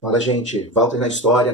Fala, gente. Walter na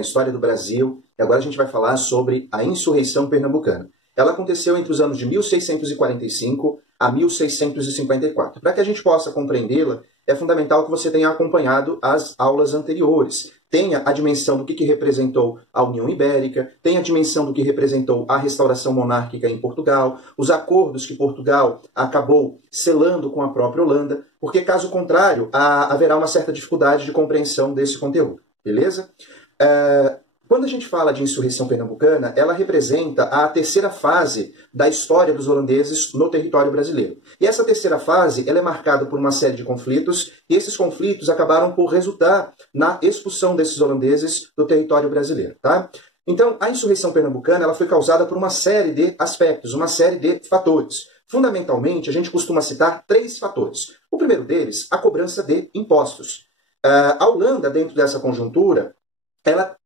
história do Brasil. E agora a gente vai falar sobre a insurreição pernambucana. Ela aconteceu entre os anos de 1645 a 1654. Para que a gente possa compreendê-la, é fundamental que você tenha acompanhado as aulas anteriores. Tenha a dimensão do que representou a União Ibérica, tenha a dimensão do que representou a restauração monárquica em Portugal, os acordos que Portugal acabou selando com a própria Holanda, porque, caso contrário, haverá uma certa dificuldade de compreensão desse conteúdo. Beleza? Quando a gente fala de insurreição pernambucana, ela representa a terceira fase da história dos holandeses no território brasileiro. E essa terceira fase ela é marcada por uma série de conflitos, e esses conflitos acabaram por resultar na expulsão desses holandeses do território brasileiro. Tá? Então, a insurreição pernambucana ela foi causada por uma série de aspectos, uma série de fatores. Fundamentalmente, a gente costuma citar 3 fatores. O primeiro deles, a cobrança de impostos. A Holanda, dentro dessa conjuntura,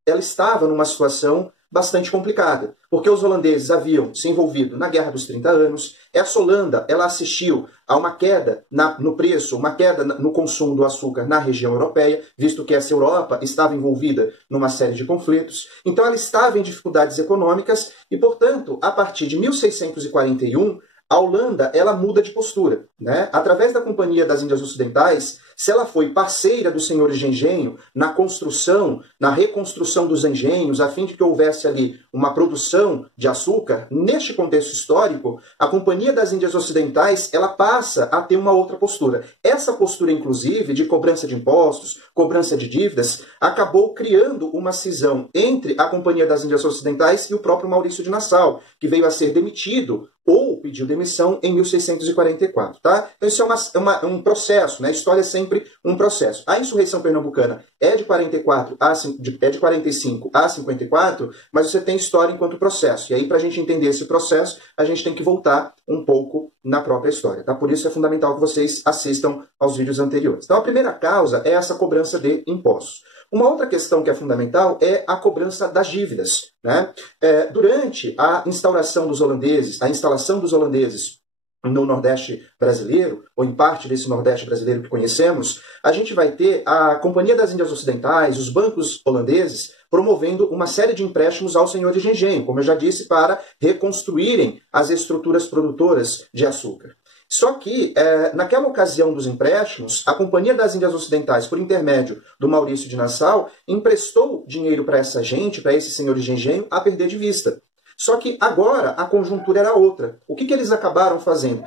ela estava numa situação bastante complicada, porque os holandeses haviam se envolvido na Guerra dos 30 anos, essa Holanda ela assistiu a uma queda no preço, uma queda no consumo do açúcar na região europeia, visto que essa Europa estava envolvida numa série de conflitos, então ela estava em dificuldades econômicas e, portanto, a partir de 1641, a Holanda ela muda de postura, né? Através da Companhia das Índias Ocidentais, se ela foi parceira dos senhores de engenho na construção, na reconstrução dos engenhos, a fim de que houvesse ali uma produção de açúcar, neste contexto histórico, a Companhia das Índias Ocidentais ela passa a ter uma outra postura. Essa postura, inclusive, de cobrança de impostos, cobrança de dívidas, acabou criando uma cisão entre a Companhia das Índias Ocidentais e o próprio Maurício de Nassau, que veio a ser demitido ou pediu demissão em 1644. Tá? Então isso é um processo, né? A história é sempre um processo. A insurreição pernambucana é de 45 a 54, mas você tem história enquanto processo. E aí, para a gente entender esse processo, a gente tem que voltar um pouco na própria história. Tá? Por isso é fundamental que vocês assistam aos vídeos anteriores. Então a primeira causa é essa cobrança de impostos. Uma outra questão que é fundamental é a cobrança das dívidas. Né? Durante a instalação dos holandeses no Nordeste brasileiro, ou em parte desse Nordeste brasileiro que conhecemos, a gente vai ter a Companhia das Índias Ocidentais, os bancos holandeses, promovendo uma série de empréstimos aos senhores de engenho, como eu já disse, para reconstruírem as estruturas produtoras de açúcar. Só que, naquela ocasião dos empréstimos, a Companhia das Índias Ocidentais, por intermédio do Maurício de Nassau, emprestou dinheiro para essa gente, para esses senhores de engenho, a perder de vista. Só que agora a conjuntura era outra. O que eles acabaram fazendo?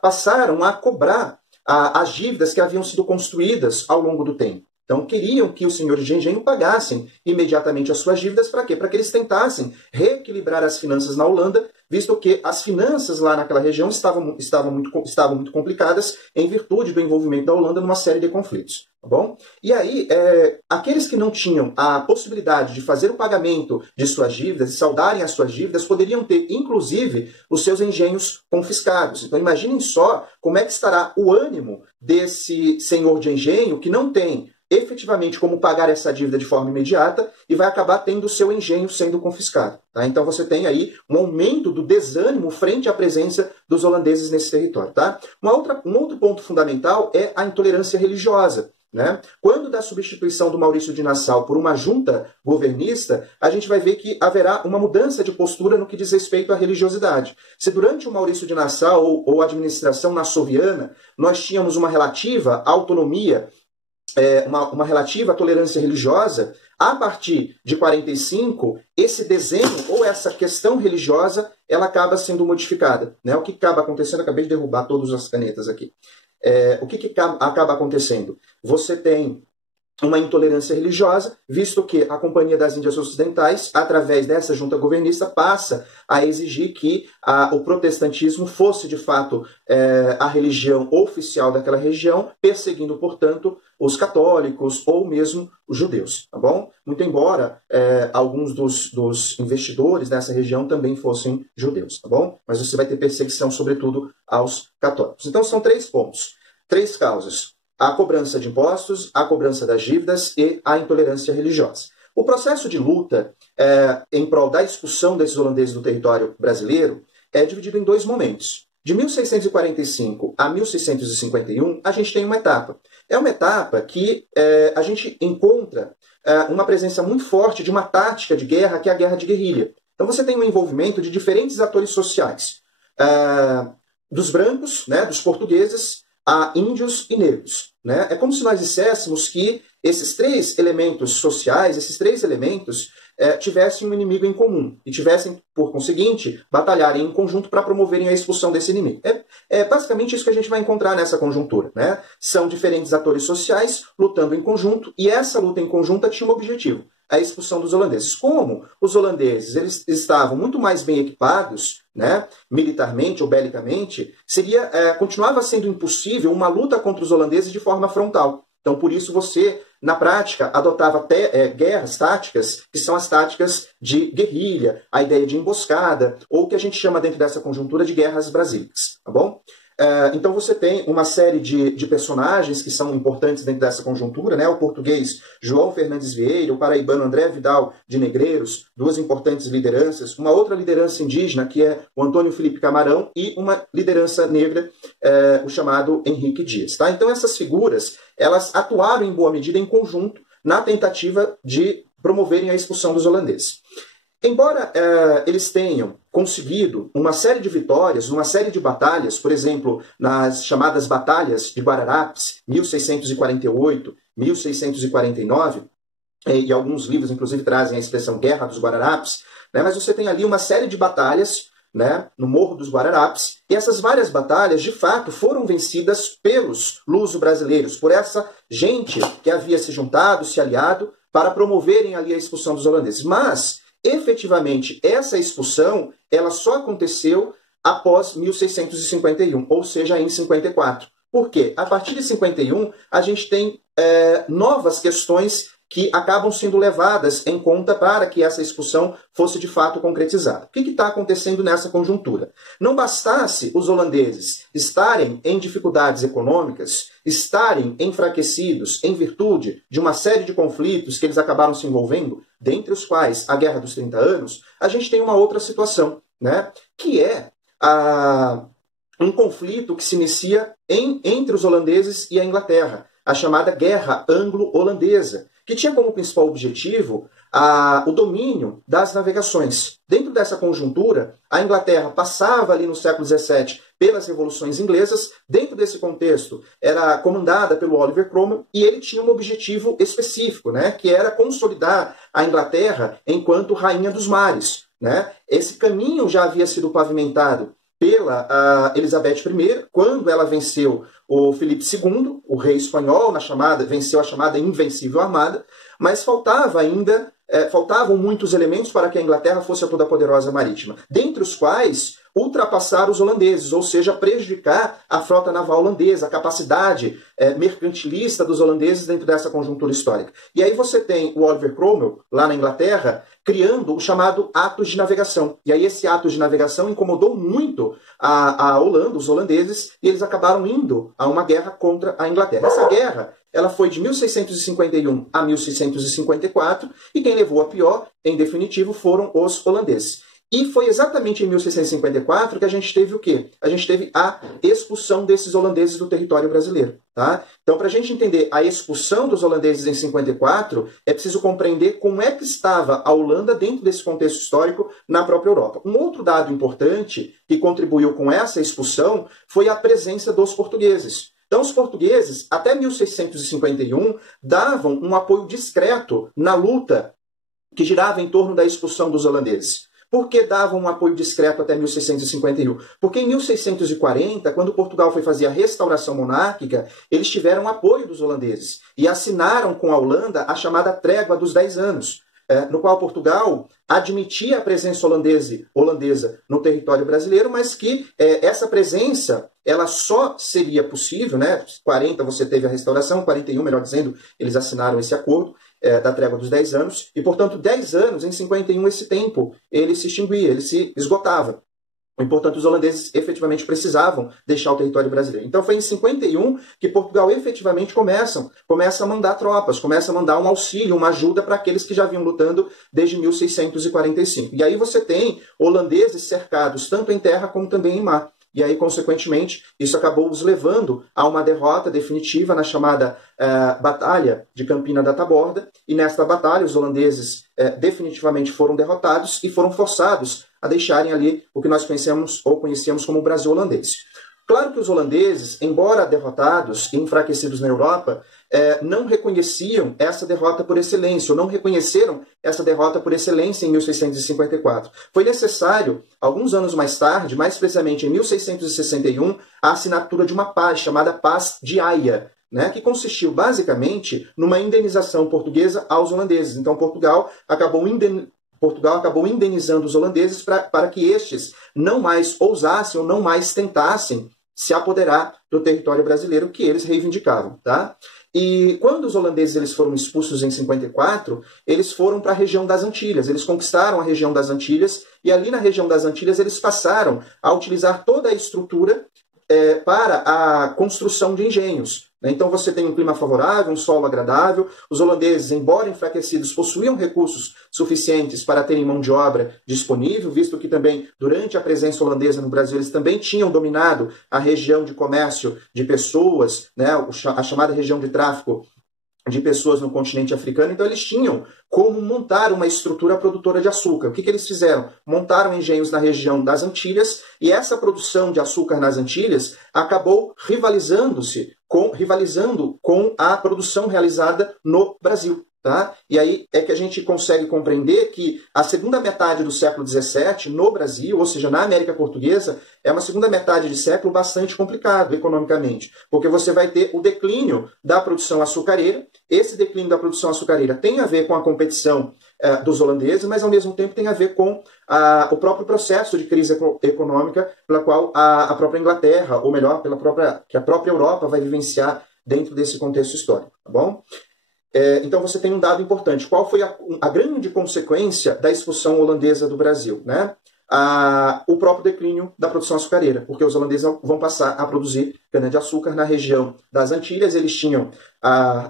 Passaram a cobrar as dívidas que haviam sido construídas ao longo do tempo. Então, queriam que os senhores de engenho pagassem imediatamente as suas dívidas. Para quê? Para que eles tentassem reequilibrar as finanças na Holanda, visto que as finanças lá naquela região estavam muito complicadas em virtude do envolvimento da Holanda numa série de conflitos. Tá bom? E aí, aqueles que não tinham a possibilidade de fazer o pagamento de suas dívidas, de saldarem as suas dívidas, poderiam ter, inclusive, os seus engenhos confiscados. Então, imaginem só como é que estará o ânimo desse senhor de engenho que não tem efetivamente como pagar essa dívida de forma imediata e vai acabar tendo o seu engenho sendo confiscado. Tá? Então você tem aí um aumento do desânimo frente à presença dos holandeses nesse território. Tá? Um outro ponto fundamental é a intolerância religiosa. Né? Quando da substituição do Maurício de Nassau por uma junta governista, a gente vai ver que haverá uma mudança de postura no que diz respeito à religiosidade. Se durante o Maurício de Nassau ou a administração nassoviana nós tínhamos uma relativa autonomia, uma relativa tolerância religiosa, a partir de 45, esse desenho ou essa questão religiosa ela acaba sendo modificada. Né? O que acaba acontecendo? Acabei de derrubar todas as canetas aqui. O que acaba acontecendo? Você tem uma intolerância religiosa, visto que a Companhia das Índias Ocidentais, através dessa junta governista, passa a exigir que o protestantismo fosse, de fato, a religião oficial daquela região, perseguindo, portanto, os católicos ou mesmo os judeus. Tá bom? Muito embora alguns dos investidores dessa região também fossem judeus. Tá bom? Mas você vai ter perseguição, sobretudo, aos católicos. Então, são 3 pontos, 3 causas. A cobrança de impostos, a cobrança das dívidas e a intolerância religiosa. O processo de luta em prol da expulsão desses holandeses do território brasileiro é dividido em 2 momentos. De 1645 a 1651, a gente tem uma etapa. É uma etapa que a gente encontra uma presença muito forte de uma tática de guerra, que é a guerra de guerrilha. Então você tem um envolvimento de diferentes atores sociais, dos brancos, né, dos portugueses, a índios e negros. Né? É como se nós disséssemos que esses três elementos sociais, esses três elementos, tivessem um inimigo em comum e tivessem, por conseguinte, batalharem em conjunto para promoverem a expulsão desse inimigo. É basicamente isso que a gente vai encontrar nessa conjuntura. Né? São diferentes atores sociais lutando em conjunto, e essa luta em conjunta tinha um objetivo: a expulsão dos holandeses. Como os holandeses eles estavam muito mais bem equipados, né, militarmente ou belicamente, continuava sendo impossível uma luta contra os holandeses de forma frontal. Então, por isso, você, na prática, adotava guerras táticas, que são as táticas de guerrilha, a ideia de emboscada, ou o que a gente chama dentro dessa conjuntura de guerras brasílicas. Tá bom? Então você tem uma série de personagens que são importantes dentro dessa conjuntura, né? O português João Fernandes Vieira, o paraibano André Vidal de Negreiros, duas importantes lideranças, uma outra liderança indígena, que é o Antônio Felipe Camarão, e uma liderança negra, o chamado Henrique Dias. Tá? Então essas figuras, elas atuaram em boa medida em conjunto na tentativa de promoverem a expulsão dos holandeses. Embora eles tenham conseguido uma série de vitórias, uma série de batalhas, por exemplo, nas chamadas Batalhas de Guararapes, 1648, 1649, e alguns livros, inclusive, trazem a expressão Guerra dos Guararapes, né, mas você tem ali uma série de batalhas, né, no Morro dos Guararapes, e essas várias batalhas, de fato, foram vencidas pelos luso-brasileiros, por essa gente que havia se juntado, se aliado, para promoverem ali a expulsão dos holandeses. Mas efetivamente, essa expulsão ela só aconteceu após 1651, ou seja, em 54. Por quê? A partir de 51, a gente tem novas questões que acabam sendo levadas em conta para que essa expulsão fosse de fato concretizada. O que está acontecendo nessa conjuntura? Não bastasse os holandeses estarem em dificuldades econômicas, estarem enfraquecidos em virtude de uma série de conflitos que eles acabaram se envolvendo, dentre os quais a Guerra dos 30 Anos, a gente tem uma outra situação, né? Que é um conflito que se inicia entre os holandeses e a Inglaterra, a chamada Guerra Anglo-Holandesa, que tinha como principal objetivo o domínio das navegações. Dentro dessa conjuntura, a Inglaterra passava ali no século XVII pelas revoluções inglesas. Dentro desse contexto, era comandada pelo Oliver Cromwell, e ele tinha um objetivo específico, né, que era consolidar a Inglaterra enquanto rainha dos mares. Né? Esse caminho já havia sido pavimentado pela Elizabeth I, quando ela venceu o Felipe II, o rei espanhol, venceu a chamada Invencível Armada, mas faltavam muitos elementos para que a Inglaterra fosse a toda-poderosa marítima, dentre os quais ultrapassar os holandeses, ou seja, prejudicar a frota naval holandesa, a capacidade mercantilista dos holandeses dentro dessa conjuntura histórica. E aí você tem o Oliver Cromwell, lá na Inglaterra, criando o chamado Atos de Navegação. E aí esse ato de navegação incomodou muito a Holanda, os holandeses, e eles acabaram indo a uma guerra contra a Inglaterra. Essa guerra ela foi de 1651 a 1654, e quem levou a pior, em definitivo, foram os holandeses. E foi exatamente em 1654 que a gente teve o quê? A gente teve a expulsão desses holandeses do território brasileiro. Tá? Então, para a gente entender a expulsão dos holandeses em 54, é preciso compreender como é que estava a Holanda dentro desse contexto histórico na própria Europa. Um outro dado importante que contribuiu com essa expulsão foi a presença dos portugueses. Então, os portugueses, até 1651, davam um apoio discreto na luta que girava em torno da expulsão dos holandeses. Por que davam um apoio discreto até 1651? Porque em 1640, quando Portugal foi fazer a restauração monárquica, eles tiveram apoio dos holandeses e assinaram com a Holanda a chamada Trégua dos 10 anos, no qual Portugal admitia a presença holandesa no território brasileiro, mas que essa presença ela só seria possível, né? 40 você teve a restauração, 41, melhor dizendo, eles assinaram esse acordo da Trégua dos 10 anos, e portanto 10 anos, em 51, esse tempo ele se extinguia, ele se esgotava. E, portanto, os holandeses efetivamente precisavam deixar o território brasileiro. Então foi em 51 que Portugal efetivamente começa a mandar tropas, começa a mandar um auxílio, uma ajuda para aqueles que já vinham lutando desde 1645. E aí você tem holandeses cercados tanto em terra como também em mar. E aí, consequentemente, isso acabou os levando a uma derrota definitiva na chamada Batalha de Campina da Taborda, e nesta batalha os holandeses definitivamente foram derrotados e foram forçados a deixarem ali o que nós conhecíamos como o Brasil holandês. Claro que os holandeses, embora derrotados e enfraquecidos na Europa, não reconheciam essa derrota por excelência, ou não reconheceram essa derrota por excelência em 1654. Foi necessário, alguns anos mais tarde, mais precisamente em 1661, a assinatura de uma paz chamada Paz de Haia, né, que consistiu basicamente numa indenização portuguesa aos holandeses. Então Portugal acabou indenizando os holandeses para que estes não mais ousassem ou não mais tentassem se apoderar do território brasileiro que eles reivindicavam. Tá? E quando os holandeses eles foram expulsos em 54, eles foram para a região das Antilhas, eles conquistaram a região das Antilhas, e ali na região das Antilhas eles passaram a utilizar toda a estrutura para a construção de engenhos. Então você tem um clima favorável, um solo agradável. Os holandeses, embora enfraquecidos, possuíam recursos suficientes para terem mão de obra disponível, visto que também, durante a presença holandesa no Brasil, eles também tinham dominado a região de comércio de pessoas, né, a chamada região de tráfico de pessoas no continente africano. Então eles tinham como montar uma estrutura produtora de açúcar. O que eles fizeram? Montaram engenhos na região das Antilhas, e essa produção de açúcar nas Antilhas acabou rivalizando com a produção realizada no Brasil. Tá? E aí é que a gente consegue compreender que a segunda metade do século XVII no Brasil, ou seja, na América Portuguesa, é uma segunda metade de século bastante complicado economicamente, porque você vai ter o declínio da produção açucareira. Esse declínio da produção açucareira tem a ver com a competição dos holandeses, mas ao mesmo tempo tem a ver com o próprio processo de crise econômica pela qual a própria Inglaterra, ou melhor, que a própria Europa vai vivenciar dentro desse contexto histórico. Tá bom? Então você tem um dado importante. Qual foi a grande consequência da expulsão holandesa do Brasil? Né? O próprio declínio da produção açucareira, porque os holandeses vão passar a produzir cana-de-açúcar na região das Antilhas. Eles tinham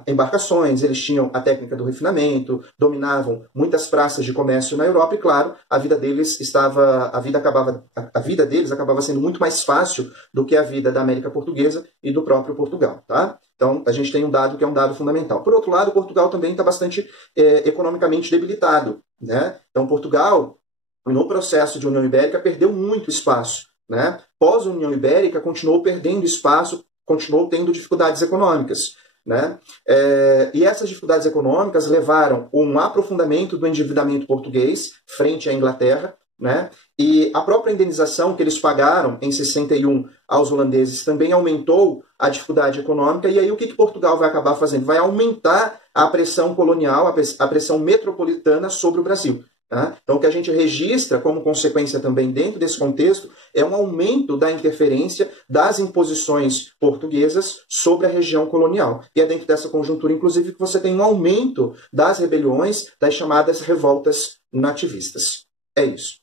embarcações, eles tinham a técnica do refinamento, dominavam muitas praças de comércio na Europa e, claro, a vida deles acabava sendo muito mais fácil do que a vida da América Portuguesa e do próprio Portugal. Tá? Então, a gente tem um dado que é um dado fundamental. Por outro lado, Portugal também está bastante economicamente debilitado. Né? Então, Portugal, no processo de União Ibérica, perdeu muito espaço. Né? Pós-União Ibérica, continuou perdendo espaço, continuou tendo dificuldades econômicas. Né? E essas dificuldades econômicas levaram a um aprofundamento do endividamento português frente à Inglaterra. Né? E a própria indenização que eles pagaram em 61 aos holandeses também aumentou a dificuldade econômica. E aí o que Portugal vai acabar fazendo? Vai aumentar a pressão colonial, a pressão metropolitana sobre o Brasil. Tá? Então o que a gente registra como consequência também dentro desse contexto é um aumento da interferência das imposições portuguesas sobre a região colonial. E é dentro dessa conjuntura, inclusive, que você tem um aumento das rebeliões, das chamadas revoltas nativistas. É isso.